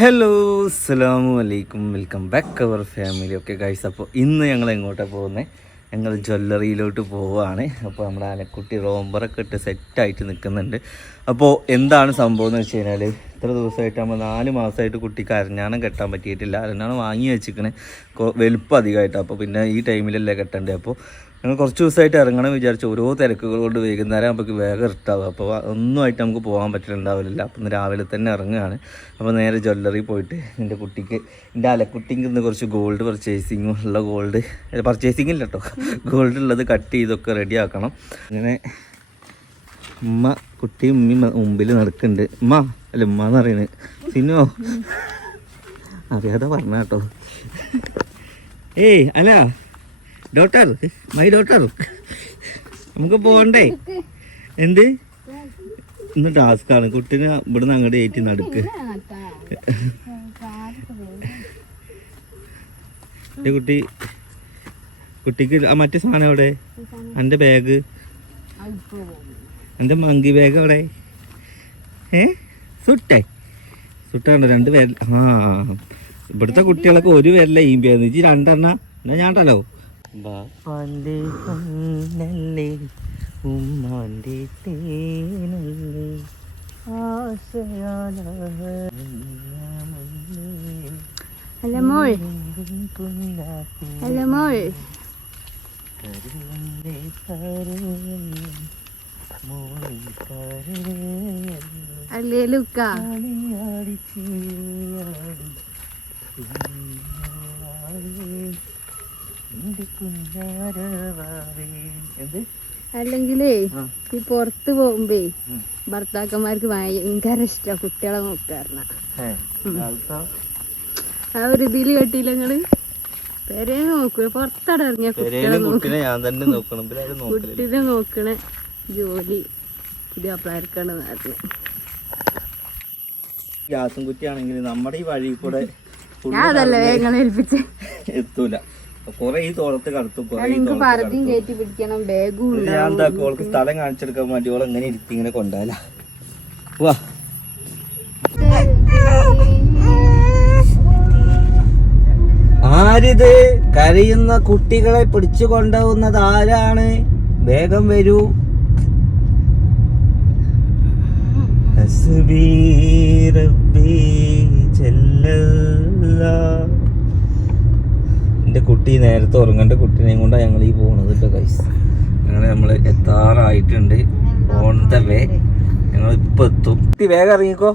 Hello അസ്സലാമു അലൈക്കും, welcome back our family. Okay guys, അപ്പോൾ ഇന്ന് ഞങ്ങൾ എങ്ങോട്ടാണ് പോകുന്നത്? ഞങ്ങൾ ജ്വല്ലറിയിലോട്ട് പോവുകയാണ്. അപ്പോൾ നമ്മുടെ ആനക്കുട്ടി റോംബറൊക്കെ ഇട്ട് സെറ്റായിട്ട് നിൽക്കുന്നുണ്ട്. അപ്പോൾ എന്താണ് സംഭവം എന്ന് വെച്ച് കഴിഞ്ഞാൽ, ഇത്ര ദിവസമായിട്ട് നമ്മൾ 4 മാസമായിട്ട് കുട്ടിക്ക് അരഞ്ഞാണം കെട്ടാൻ പറ്റിയിട്ടില്ല. അരഞ്ഞാണം വാങ്ങി വെച്ചിരിക്കണേ വലുപ്പം അധികമായിട്ട്. അപ്പോൾ പിന്നെ ഈ ടൈമിലല്ലേ കെട്ടണ്ടേ. അപ്പോൾ ഞങ്ങൾ കുറച്ച് ദിവസമായിട്ട് ഇറങ്ങണം വിചാരിച്ചു. ഓരോ തിരക്കുകൾ കൊണ്ട് വൈകുന്നേരം നമുക്ക് വേഗം ഇട്ടാവും. അപ്പോൾ ഒന്നുമായിട്ട് നമുക്ക് പോകാൻ പറ്റുന്നുണ്ടാവില്ല. അപ്പം ഇന്ന് രാവിലെ തന്നെ ഇറങ്ങുകയാണ്. അപ്പോൾ നേരെ ജ്വല്ലറി പോയിട്ട് എൻ്റെ കുട്ടിക്ക്, എൻ്റെ അലക്കുട്ടിക്ക് ഇന്ന് കുറച്ച് ഗോൾഡ് പർച്ചേസിങ്ങും ഉള്ള പർച്ചേസിങ് ഇല്ല കേട്ടോ, ഗോൾഡ് ഉള്ളത് കട്ട് ചെയ്തൊക്കെ റെഡി ആക്കണം. അങ്ങനെ ഉമ്മ കുട്ടിയും ഉമ്മയും മുമ്പിൽ നടക്കുന്നുണ്ട്. ഉമ്മ എന്ന് പറയുന്നത് സിനോ അറിയാതെ പറഞ്ഞ കേട്ടോ. ഏയ് അല്ല ഡോട്ടർ, മൈ ഡോട്ടർ, നമുക്ക് പോകണ്ടേ? എന്ത് ഇന്ന് ടാസ്ക്കാണ്. കുട്ടീനെ ഇവിടുന്ന് അങ്ങോട്ട് ഏറ്റി നടക്ക്. കുട്ടിക്ക് മറ്റേ സാധനം എവിടെ? എൻ്റെ ബാഗ്, എൻ്റെ മങ്കി ബാഗ് എവിടെ? സുട്ടേ കണ്ടോ? 2 പേര്. ഇവിടുത്തെ കുട്ടികളൊക്കെ 1 പേരല്ലേ ഈ പേര്, ഇജ്ജ് 2 എന്നാ ഞാണ്ടല്ലോ. ബാപ്പാൻ്റെ പൊന്നല്ലേ ഉമ്മാൻ്റെ തേനല്ലേ അല്ലേ ലുക്ക അല്ലെങ്കിലേ ഈ പുറത്ത് പോകുമ്പേ ഭർത്താക്കന്മാർക്ക് ഭയങ്കര ഇഷ്ട കുട്ടികളെ നോക്കാറുണ്ട്. ആ ഒരു ഇതില് കെട്ടിയില്ല നിങ്ങള് പേരെ നോക്കൂല, പുറത്തടെ ഇറങ്ങിയ കുട്ടികളെ കുട്ടീനെ നോക്കണ ജോലി പുതിയ പിള്ളേർക്കാണ് നടന്നത്. ഗ്യാസും കുറ്റിയാണെങ്കിൽ നമ്മുടെ ഈ വഴി കൂടെ ഞാൻ അതല്ലേ വേഗം ഏൽപ്പിച്ച് എത്തൂല. കൊറേ ഈ തോളത്ത് കടത്തും, കയറ്റി പിടിക്കണം. ബാഗും ഞാൻ എന്താക്കും, ഓൾക്ക് സ്ഥലം കാണിച്ചെടുക്കാൻ വേണ്ടി ഓൾ എങ്ങനെ ഇരുത്തി ഇങ്ങനെ കൊണ്ടാല. വാ ആരിത്? കരയുന്ന കുട്ടികളെ പിടിച്ചു കൊണ്ടുപോകുന്നത് ആരാണ്? വേഗം വരൂ. എൻ്റെ കുട്ടി നേരത്തെ ഉറങ്ങേണ്ട കുട്ടീനെയും കൊണ്ടാണ് ഞങ്ങൾ ഈ പോകുന്നത് കേട്ടോ ഗൈസ്. അങ്ങനെ നമ്മൾ എത്താറായിട്ടുണ്ട്. On the way. ഞങ്ങൾ ഇപ്പം എത്തും. വേഗം ഇറങ്ങിക്കോ,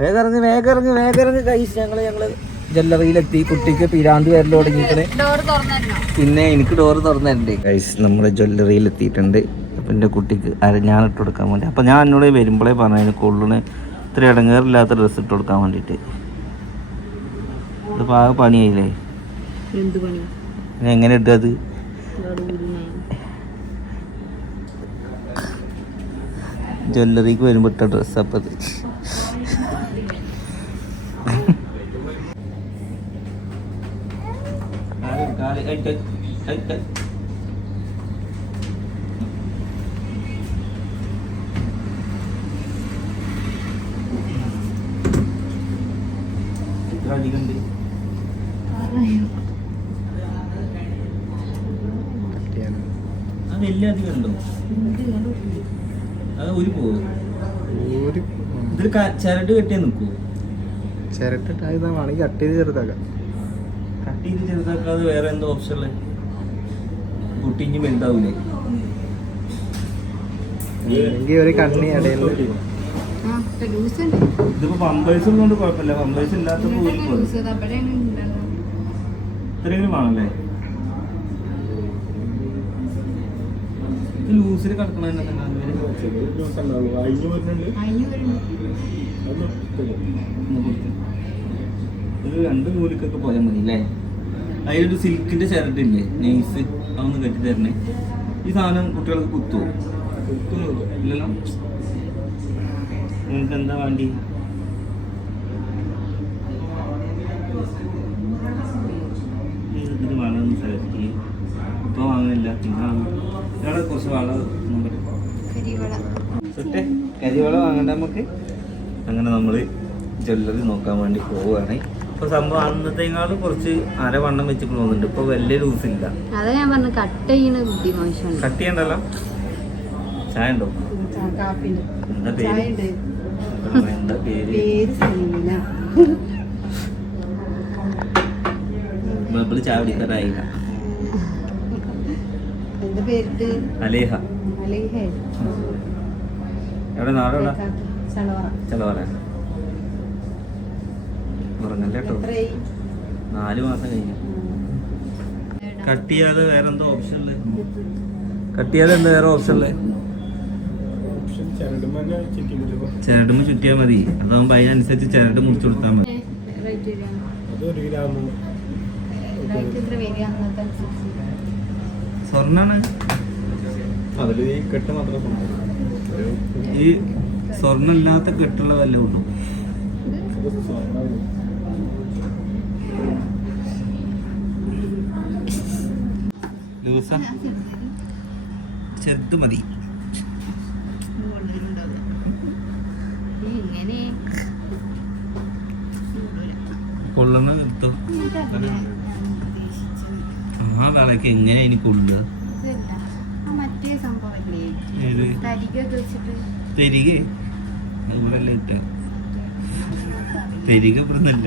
വേഗം ഇറങ്ങി ഗൈസ്. ഞങ്ങൾ ജ്വല്ലറിയിലെത്തി. കുട്ടിക്ക് പിരാന്ത് വരൽ തുടങ്ങിയിട്ടുണ്ട്. പിന്നെ എനിക്ക് ഡോറ് തുറന്നിട്ടുണ്ട് ഗൈസ്. നമ്മൾ ജ്വല്ലറിയിലെത്തിയിട്ടുണ്ട്. അപ്പം എൻ്റെ കുട്ടിക്ക് ഞാനിട്ട് കൊടുക്കാൻ വേണ്ടി. അപ്പം ഞാൻ എന്നോട് വരുമ്പോഴേ പറഞ്ഞു കൊള്ളിന് ഇത്ര ഇടങ്ങേറില്ലാത്ത ഡ്രസ്സ് ഇട്ട് കൊടുക്കാൻ വേണ്ടിയിട്ട്. ഇത് പാക പണിയായില്ലേ? എങ്ങനെ ഇട്ടത്? ജ്വല്ലറിക്ക് വരുമ്പോൾ ഇട്ട ഡ്രസ്സ്. അപ്പം അത് അധികമുണ്ട്. അത് വലിയ അധികം ഉണ്ടോ? അത് ഒരു പോകും. ഇതിൽ ചിരട്ട് കെട്ടിയാ നിൽക്കൂ. ചിരട്ടിട്ടാണെങ്കിൽ കട്ട് ചെയ്ത് ചെറുതാക്കാം. കട്ട് ചെയ്ത് ചെറുതാക്കാതെ വേറെ എന്തോ ഓപ്ഷനല്ലേ? കുട്ടി ഇനി വലുതാവൂലേ? ഒരു കണ്ണി ഇടയിൽ ഇതിപ്പോ പമ്പേഴ്സ് ഉള്ളതുകൊണ്ട് കുഴപ്പമില്ല. പമ്പേഴ്സ് ഇല്ലാത്തപ്പോ ഇത്രയെങ്കിലും വേണല്ലേ? ഇത് ലൂസിൽ കിടക്കണ ഇത് 2 നൂലിക്കൊക്കെ പോയാൽ മതി അല്ലേ? അതിലൊരു സിൽക്കിന്റെ ചിരട്ടില്ലേ നൈസ്, അതൊന്ന് കെട്ടി തരണേ. ഈ സാധനം കുട്ടികൾക്ക് കുത്തുവോ? ഇല്ലല്ലോ. നിങ്ങൾക്ക് എന്താ വേണ്ടി? ഇതിന് വള ഒന്ന് സെലക്ട് ചെയ്യും. ഇപ്പോൾ വാങ്ങുന്നില്ല, പിന്നെ ഇവിടെ കുറച്ച് വള കരിവള വാങ്ങണ്ട നമുക്ക്. അങ്ങനെ നമ്മൾ ജ്വല്ലറി നോക്കാൻ വേണ്ടി പോവുകയാണ്. ഇപ്പോൾ സംഭവം അന്നത്തേക്കാളും കുറച്ച് അരവണ്ണം വെച്ച് പോകുന്നുണ്ട്. ഇപ്പോൾ വലിയ ലൂസില്ല. അതാ ഞാൻ പറഞ്ഞു കട്ട് ചെയ്യണ ബുദ്ധി മോശമാണ്. കട്ട് ചെയ്യണ്ടല്ലോ. ചായ ഉണ്ടോ? എന്താ പേര്? എന്താ പേര്? മകള് ചായ കുടിക്കാറായില്ല. അലേഹ. എവിടെ നാളെ ചെലവറ ഉറങ്ങല്ല കേട്ടോ. 4 മാസം കഴിഞ്ഞു. കട്ട് ചെയ്യാതെ വേറെ എന്താ ഓപ്ഷൻ ഉള്ളത്? കട്ട് ചെയ്യാതെ എന്താ വേറെ ഓപ്ഷൻ ഉള്ളത്? ചിരടുമ്പ് ചുറ്റിയാൽ മതി. അതാകുമ്പോ അതിനനുസരിച്ച് ചിരട് മുറിച്ചു കൊടുത്താൽ മതി. സ്വർണ്ണാണ് ഈ സ്വർണ്ണം ഇല്ലാത്ത കെട്ടുള്ള വല്ല ഉള്ളൂ. ലൂസ ചെറുത് മതി. കൊള്ളണ എടുത്തോ. ആ വിളക്ക് എങ്ങനെ ഇനി കൊള്ളുക? തെരികെ അതുപോലല്ല കിട്ട. തെരിക ഇവിടുന്നല്ല.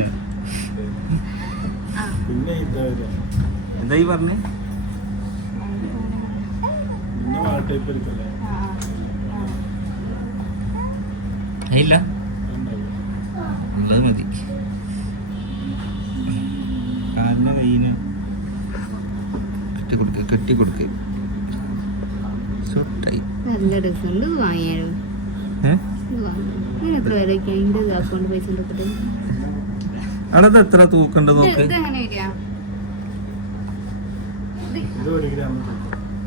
എന്തായി പറഞ്ഞേ? ഇല്ല ഉള്ളത് മതി. കാലിന് കയ്യിന് കെട്ടി കൊടുക്ക. നല്ല രസമുണ്ട്. വാങ്ങിയാലോ? അവിടെ എത്ര തൂക്കണ്ട് നോക്ക്.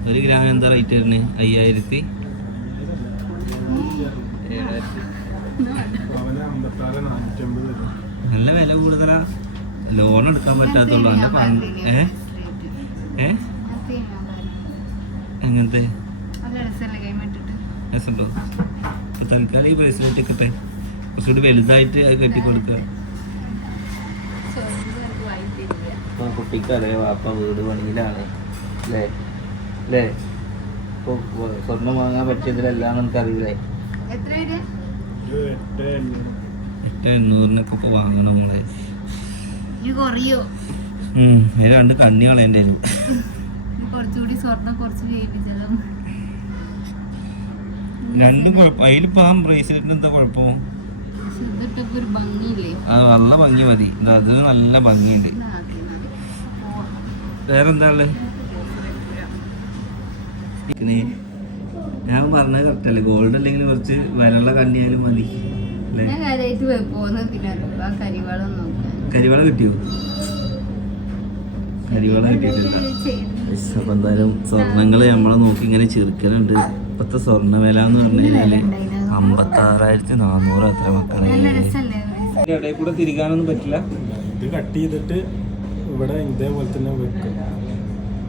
1 ഗ്രാമിന് എന്താ റേറ്റ് വരുന്നത്? 5000. നല്ല വില കൂടുതലാ. ലോൺ എടുക്കാൻ പറ്റാത്തുള്ളൂ. എങ്ങനത്തെ രസമുണ്ടോ? ഇപ്പൊ തൽക്കാലം ഈ ബ്രേസ്ലെറ്റ് കിട്ടെ കുറച്ചുകൂടി വലുതായിട്ട് അത് കെട്ടിക്കൊടുക്കുക. കുട്ടിക്കറിയാം വാപ്പ വീട് പണിയിലാണ് അല്ലേ അല്ലേ? ഇപ്പൊ സ്വർണം വാങ്ങാൻ പറ്റിയതിലെല്ലാം നമുക്കറിയില്ലേ. 8,800 ഇപ്പൊ വാങ്ങണം നമ്മളെ. 2 കണ്ണി കളയണ്ടേ? രണ്ടും കുഴപ്പം. അതിലിപ്പോ ആ ബ്രേസ്ലെറ്റിന് എന്താ കുഴപ്പം? നല്ല ഭംഗി മതി. അതിന് നല്ല ഭംഗിയുണ്ട്. വേറെന്താ ഉള്ളത്? ഞാൻ പറഞ്ഞത് കറക്റ്റല്ലേ? ഗോൾഡ് അല്ലെങ്കിൽ കുറച്ച് വിലയുള്ള കണ്ണിയാലും മതി. കരിവാള കിട്ടിയോ? കരിവാള കിട്ടിയിട്ടില്ല. അപ്പൊ എന്തായാലും സ്വർണ്ണങ്ങള് നമ്മളെ നോക്കി ഇങ്ങനെ ചെറുക്കലുണ്ട്. ഇപ്പത്തെ സ്വർണ്ണ വില എന്ന് പറഞ്ഞു കഴിഞ്ഞാല് 56,400 അത്ര മക്കളെ. ഇടയിൽ കൂടെ തിരികാനൊന്നും പറ്റില്ല. ഇത് കട്ട് ചെയ്തിട്ട് ഇവിടെ ഇതേപോലെ തന്നെ വെക്കും.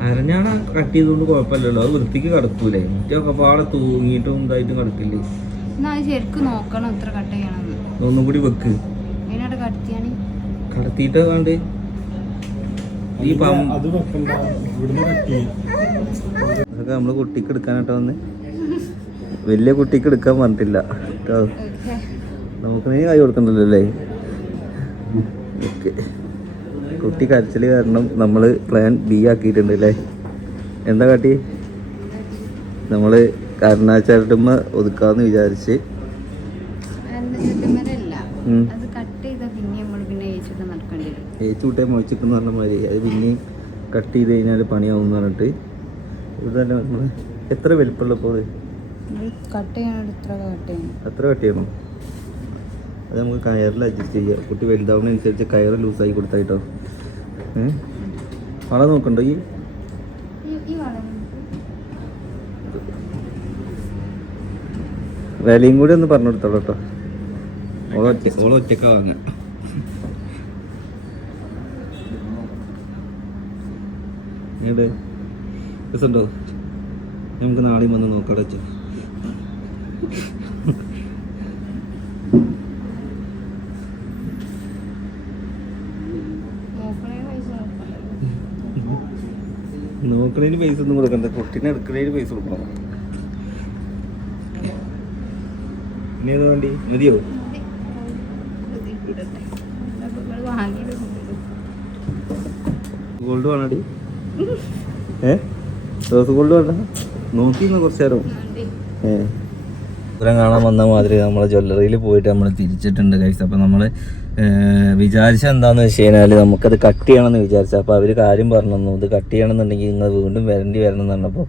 അരഞ്ഞാണ് കട്ട് ചെയ്തുകൊണ്ട് കുഴപ്പമില്ലല്ലോ. അത് വൃത്തിക്ക് കിടക്കൂലേ? മറ്റൊക്കെ പാടെ തൂങ്ങിയിട്ടും ഇതായിട്ടും കിടക്കില്ലേ? ഒന്നും കൂടി വെക്ക്. കടത്തിയിട്ട് വേണ്ട. ഈ അതൊക്കെ നമ്മള് കുട്ടിക്ക് എടുക്കാനാട്ടോ വന്ന്. വലിയ കുട്ടിക്ക് എടുക്കാൻ പറഞ്ഞിട്ടില്ല കേട്ടോ. നമുക്ക് നീ കൈ കൊടുക്കണ്ടല്ലോ അല്ലേ? ഓക്കെ. കുട്ടി കരച്ചിൽ കാരണം നമ്മൾ പ്ലാൻ ബി ആക്കിയിട്ടുണ്ട് അല്ലേ? എന്താ കാട്ടി? നമ്മൾ കരുണാചാരട്ടുമ്മ ഒതുക്കാന്ന് വിചാരിച്ച് ഏച്ചൂട്ടെ മുളച്ചിട്ടെന്ന് പറഞ്ഞ മാതിരി അത് പിന്നെ കട്ട് ചെയ്ത് കഴിഞ്ഞാൽ പണിയാവും എന്ന് പറഞ്ഞിട്ട് ഇത് തന്നെ നമ്മൾ എത്ര വലിപ്പമുള്ള പോലെ എത്ര കട്ട് ചെയ്യണം? അത് നമുക്ക് കയറിൽ അഡ്ജസ്റ്റ് ചെയ്യാം. കുട്ടി വലുതാവുന്നതനുസരിച്ച് കയറ് ലൂസാക്കി കൊടുത്തായിട്ടോ. വള നോക്കണ്ടോ? ഈ വിലയും കൂടി ഒന്ന് പറഞ്ഞു കൊടുത്തോളൂ കേട്ടോ. ഓളെ ഒറ്റക്കാ വാങ്ങ. രസമുണ്ടോ? നമുക്ക് നാളെയും വന്ന് നോക്കാം വെച്ചോ. നോക്കണേന് പൈസ ഒന്നും കൊടുക്കണ്ട, കുട്ടീനെ എടുക്കണേന് പൈസ കൊടുക്കണം. ഇനി ഏത് വേണ്ടി മതിയോ? ഗോൾഡ് വേണടി? റോസ് ഗോൾഡ് വേണ്ട? നോക്കിയിരുന്ന കുറച്ച് നേരം പൂരം കാണാൻ വന്ന മാതിരി നമ്മളെ ജ്വല്ലറിയിൽ പോയിട്ട് നമ്മൾ തിരിച്ചിട്ടുണ്ട് ഗൈസ്. അപ്പം നമ്മൾ വിചാരിച്ച എന്താണെന്ന് വെച്ച് കഴിഞ്ഞാൽ നമുക്കത് കട്ട് ചെയ്യണമെന്ന് വിചാരിച്ചു. അപ്പോൾ അവർ കാര്യം പറഞ്ഞു, ഇത് കട്ട് ചെയ്യണമെന്നുണ്ടെങ്കിൽ നിങ്ങൾ വീണ്ടും വരേണ്ടി വരണം എന്ന് പറഞ്ഞപ്പോൾ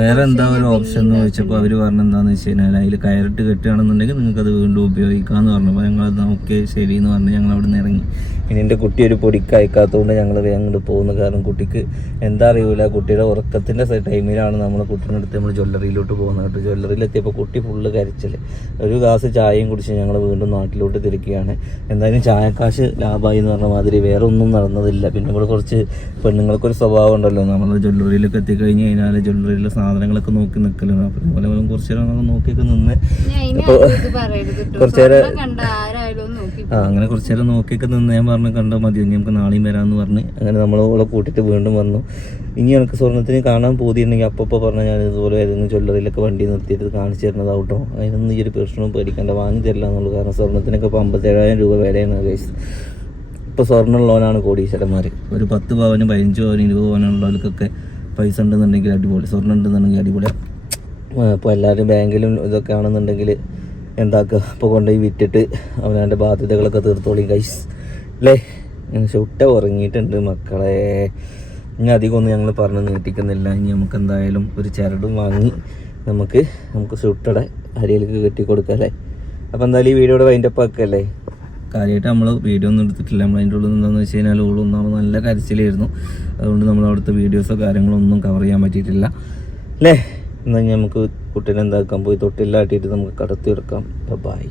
വേറെ എന്താ ഒരു ഓപ്ഷൻ എന്ന് ചോദിച്ചപ്പോൾ അവർ പറഞ്ഞ എന്താണെന്ന് വെച്ച് കഴിഞ്ഞാൽ അതിൽ കയറിട്ട് കെട്ടുകയാണെന്നുണ്ടെങ്കിൽ നിങ്ങൾക്കത് വീണ്ടും ഉപയോഗിക്കാമെന്ന് പറഞ്ഞപ്പോൾ ഞങ്ങളത് ഓക്കെ ശരി എന്ന് പറഞ്ഞ് ഞങ്ങൾ അവിടെ നിന്ന് ഇറങ്ങി. ഇനി എൻ്റെ കുട്ടി ഒരു പൊടിക്ക് അയക്കാത്തതുകൊണ്ട് ഞങ്ങൾ വേഗം അങ്ങോട്ട് പോകുന്നു. കാരണം കുട്ടിക്ക് എന്താ അറിയില്ല, കുട്ടിയുടെ ഉറക്കത്തിൻ്റെ ടൈമിലാണ് നമ്മൾ കുട്ടീൻ്റെ അടുത്ത് നമ്മൾ ജ്വല്ലറിയിലോട്ട് പോകുന്നത് കേട്ടോ. ജ്വല്ലറിയിലെത്തിയപ്പോൾ കുട്ടി ഫുള്ള് കരച്ചിൽ. ഒരു ഗ്ലാസ് ചായയും കുടിച്ച് ഞങ്ങൾ വീണ്ടും നാട്ടിലോട്ട് തിരിക്കുകയാണ്. എന്തായാലും ചായക്കാശ് ലാഭമായി എന്ന് പറഞ്ഞ മാതിരി വേറെ ഒന്നും നടന്നതില്ല. പിന്നെ ഇവിടെ കുറച്ച് പെണ്ണുങ്ങൾക്കൊരു സ്വഭാവം ഉണ്ടല്ലോ, നമ്മൾ ജ്വല്ലറിയിലൊക്കെ എത്തിക്കഴിഞ്ഞ് കഴിഞ്ഞാൽ ജ്വല്ലറിയിലെ സാധനങ്ങളൊക്കെ നോക്കി നിൽക്കലാണ്. അപ്പം അതുപോലെ കുറച്ച് നേരം നമ്മൾ നോക്കിയൊക്കെ നിന്ന് അപ്പോൾ കുറച്ച് നേരം അങ്ങനെ കുറച്ച് നേരം നോക്കിയൊക്കെ നിന്ന് ഞാൻ പറഞ്ഞു കണ്ടാൽ മതി, നമുക്ക് നാളെയും വരാമെന്ന് പറഞ്ഞ് അങ്ങനെ നമ്മളോടെ കൂട്ടിയിട്ട് വീണ്ടും വന്നു. ഇനി എനിക്ക് സ്വർണ്ണത്തിന് കാണാൻ പോതിയുണ്ടെങ്കിൽ അപ്പോൾ പറഞ്ഞാൽ ഞാൻ ഇതുപോലെ ഏതെങ്കിലും ജ്വല്ലറിയിലൊക്കെ വണ്ടി നിർത്തിയിട്ട് കാണിച്ചു തരുന്നതാവട്ടോ. അതിനൊന്നും ഈ ഒരു പ്രശ്നവും പേടിക്കേണ്ട, വാങ്ങി തരില്ല എന്നുള്ളൂ. കാരണം സ്വർണ്ണത്തിനൊക്കെ ഇപ്പോൾ 57,000 രൂപ വിലയാണ് ഗൈസ്. ഇപ്പോൾ സ്വർണ്ണമുള്ളവനാണ് കോടീശ്വരന്മാർ. ഒരു 10 പവനും 15 പവനും 20 പവനുള്ളവർക്കൊക്കെ പൈസ ഉണ്ടെന്നുണ്ടെങ്കിൽ അടിപൊളി, സ്വർണ്ണം ഉണ്ടെന്നുണ്ടെങ്കിൽ അടിപൊളിയാണ്. ഇപ്പോൾ എല്ലാവരും ബാങ്കിലും ഇതൊക്കെ ആണെന്നുണ്ടെങ്കിൽ എന്താക്കുക, ഇപ്പോൾ കൊണ്ടുപോയി വിറ്റിട്ട് അവനവൻ്റെ ബാധ്യതകളൊക്കെ തീർത്തോളി ഗൈസ് അല്ലേ. ചുട്ട ഉറങ്ങിയിട്ടുണ്ട് മക്കളെ. ഇനി അധികം ഒന്നും ഞങ്ങൾ പറഞ്ഞ് നീട്ടിക്കുന്നില്ല. ഇനി നമുക്ക് എന്തായാലും ഒരു ചരടും വാങ്ങി നമുക്ക് ചുട്ടടെ അരിയിലേക്ക് കെട്ടി കൊടുക്കാം അല്ലേ. അപ്പോൾ എന്തായാലും ഈ വീഡിയോയുടെ വൈൻഡപ്പ് ആക്കല്ലേ. കാര്യമായിട്ട് നമ്മൾ വീഡിയോ ഒന്നും എടുത്തിട്ടില്ല. നമ്മൾ അതിൻ്റെ ഉള്ളിൽ എന്താണെന്ന് വെച്ച് കഴിഞ്ഞാൽ ഒന്നാമത് നല്ല കരച്ചിലായിരുന്നു. അതുകൊണ്ട് നമ്മൾ അവിടുത്തെ വീഡിയോസോ കാര്യങ്ങളോ ഒന്നും കവർ ചെയ്യാൻ പറ്റിയിട്ടില്ല അല്ലേ. എന്നാൽ നമുക്ക് കുട്ടീനെ എന്താക്കാൻ പോയി തൊട്ടില്ലാട്ടിയിട്ട് നമുക്ക് കടത്തി എടുക്കാം. ബൈ.